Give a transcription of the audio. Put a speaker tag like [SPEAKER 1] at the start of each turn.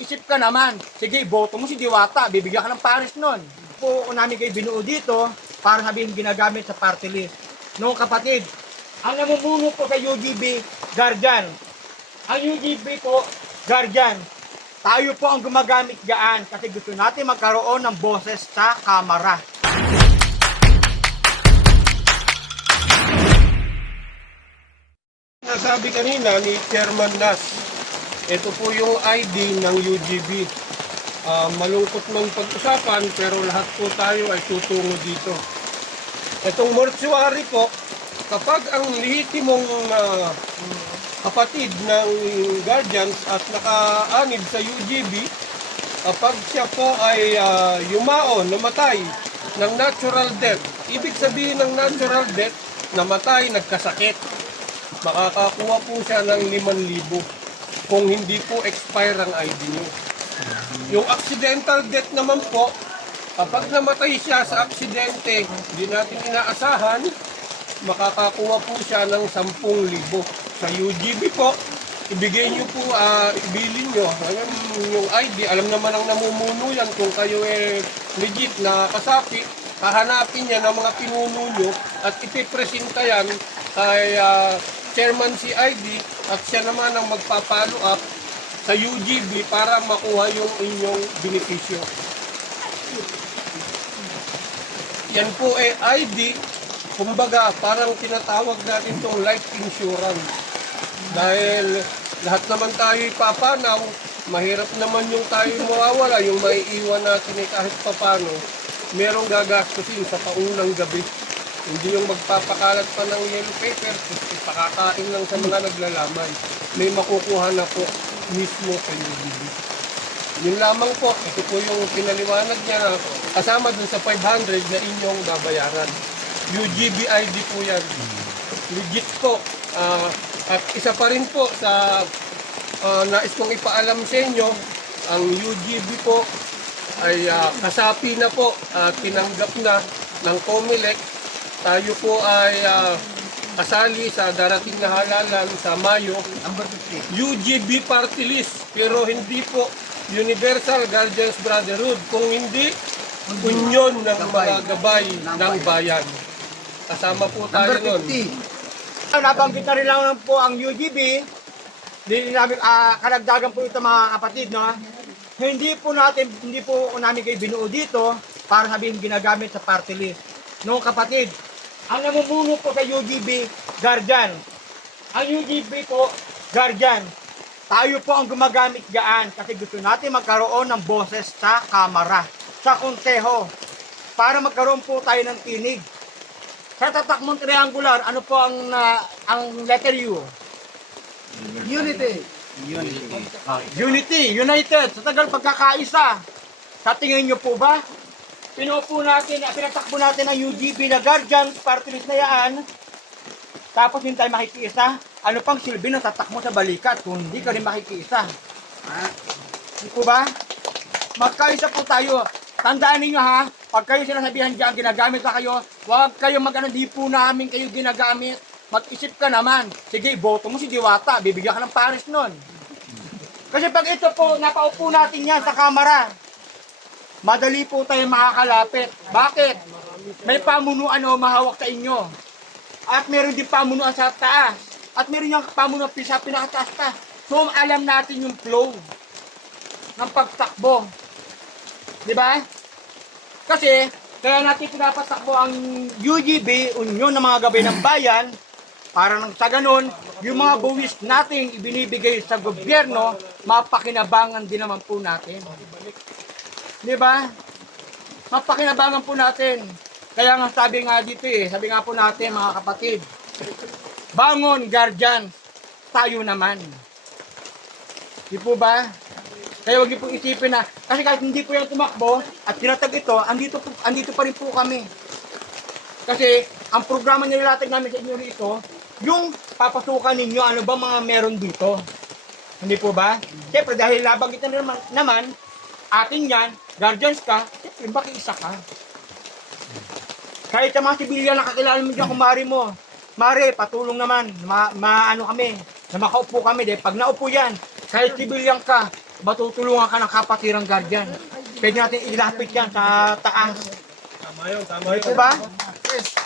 [SPEAKER 1] Mag-isip ka naman. Sige, boto mo si Diwata. Bibigyan ka ng Paris nun. Po, namin kayo binuo dito para sabihin ginagamit sa party list. No, kapatid, ang namumuno po sa UGB, Guardian. Ang UGB po, Guardian. Tayo po ang gumagamit dyan kasi gusto natin magkaroon ng boses sa kamara.
[SPEAKER 2] Nasabi kanina ni Chairman Nas, ito po yung ID ng UGB. Ah, malungkot mang pag-usapan pero lahat po tayo ay tutungo dito. Itong mortuary po, kapag ang lehitimong ah, kapatid ng guardians at nakaanib sa UGB, kapag siya po ay ah, yumaon, namatay ng natural death, ibig sabihin ng natural death, namatay, nagkasakit makakakuha po siya ng 5,000 kung hindi po expire ang ID niyo. Yung accidental death naman po, kapag namatay siya sa aksidente, hindi natin inaasahan, makakakuha po siya ng 10,000. Sa UGB po, ibigay niyo po, ah, ibilin niyo. Alam yung ID, alam naman ang namumuno yan kung kayo eh legit na kasapi, hahanapin niya ng mga pinuno niyo at ipipresenta yan kay ah, chairman CID at siya naman ang magpapalo up sa UGB para makuha yung inyong benepisyo. Yan po eh ID, kumbaga parang tinatawag natin itong life insurance. Dahil lahat naman tayo ipapanaw, mahirap naman yung tayo mawawala, yung maiiwan natin eh kahit papano, merong gagastusin sa paunang gabi. Hindi yung magpapakalat pa ng yellow paper, pakakain lang sa mga naglalaman. May makukuha na po mismo kay UGB. Yun lamang po, ito po yung pinaliwanag niya na kasama dun sa 500 na inyong babayaran. UGB ID po yan. Legit po. Ah, at isa pa rin po sa ah, nais kong ipaalam sa inyo, ang UGB po ay ah, kasapi na po at tinanggap na ng COMELEC. Tayo po ay ah, kasali sa darating na halalan sa Mayo.
[SPEAKER 1] Number 50.
[SPEAKER 2] UGB party list pero hindi po Universal Guardians Brotherhood kung hindi unyon ng mga gabay ng bayan. Kasama po tayo nun.
[SPEAKER 1] Nabanggit na rin lang po ang UGB. Hindi namin, ah, karagdagan po ito mga kapatid, no? Hindi po natin, hindi po namin kayo binuo dito para sabihin ginagamit sa party list. No, kapatid, ang namumuno po sa UGB, Guardian. Ang UGB po, Guardian. Tayo po ang gumagamit dyan kasi gusto natin magkaroon ng boses sa kamara, sa konseho, para magkaroon po tayo ng tinig. Sa tatakmong triangular, ano po ang ah, ang letter U?
[SPEAKER 3] Unity.
[SPEAKER 1] Unity, united, sa tagal pagkakaisa. Sa tingin nyo po ba? Pinupo natin, ah, pinatakbo natin ang UGB na guardian, party list na yan. Tapos hindi tayo makikiisa. Ano pang silbi ng tatak mo sa balikat kung hindi ka rin makikiisa? Ha? Hindi po ba? Magkaisa po tayo. Tandaan ninyo ha, pag kayo sinasabihan dyan, ginagamit na kayo, huwag kayo mag-ano, di po namin kayo ginagamit. Mag-isip ka naman. Sige, boto mo si Diwata, bibigyan ka ng Paris nun. Kasi pag ito po, napaupo natin yan sa kamera, madali po tayo makakalapit. Bakit? May pamunuan o mahawak sa inyo. At meron din pamunuan sa taas. At meron yung pamunuan sa pinakataas pa. So, alam natin yung flow ng pagtakbo. Di ba? Kasi, kaya natin pinapatakbo ang UGB, Union ng mga Gabay ng Bayan, para nang sa ganun, yung mga buwis nating ibinibigay sa gobyerno, mapakinabangan din naman po natin. Di ba? Mapakinabangan po natin. Kaya nga sabi nga dito eh, sabi nga po natin mga kapatid, bangon guardian, tayo naman. Di po ba? Kaya wag niyo isipin na, kasi kahit hindi po yan tumakbo at tinatag ito, andito, po, andito pa rin po kami. Kasi ang programa nilalatag namin sa inyo rito, yung papasukan ninyo, ano ba mga meron dito. Hindi po ba? Siyempre dahil labang kita naman, naman atin yan, guardians ka, siyempre makiisa ka. Kahit sa mga sibilyan na kakilala mo dyan, kumari mo, Mare, patulong naman, ma, ma- ano kami, na makaupo kami. Dahil pag naupo yan, kahit sibilyan ka, matutulungan ka ng kapatirang guardian. Pwede natin ilapit yan sa taas.
[SPEAKER 2] Tama yun, tama yun.
[SPEAKER 1] ba?
[SPEAKER 3] Yes.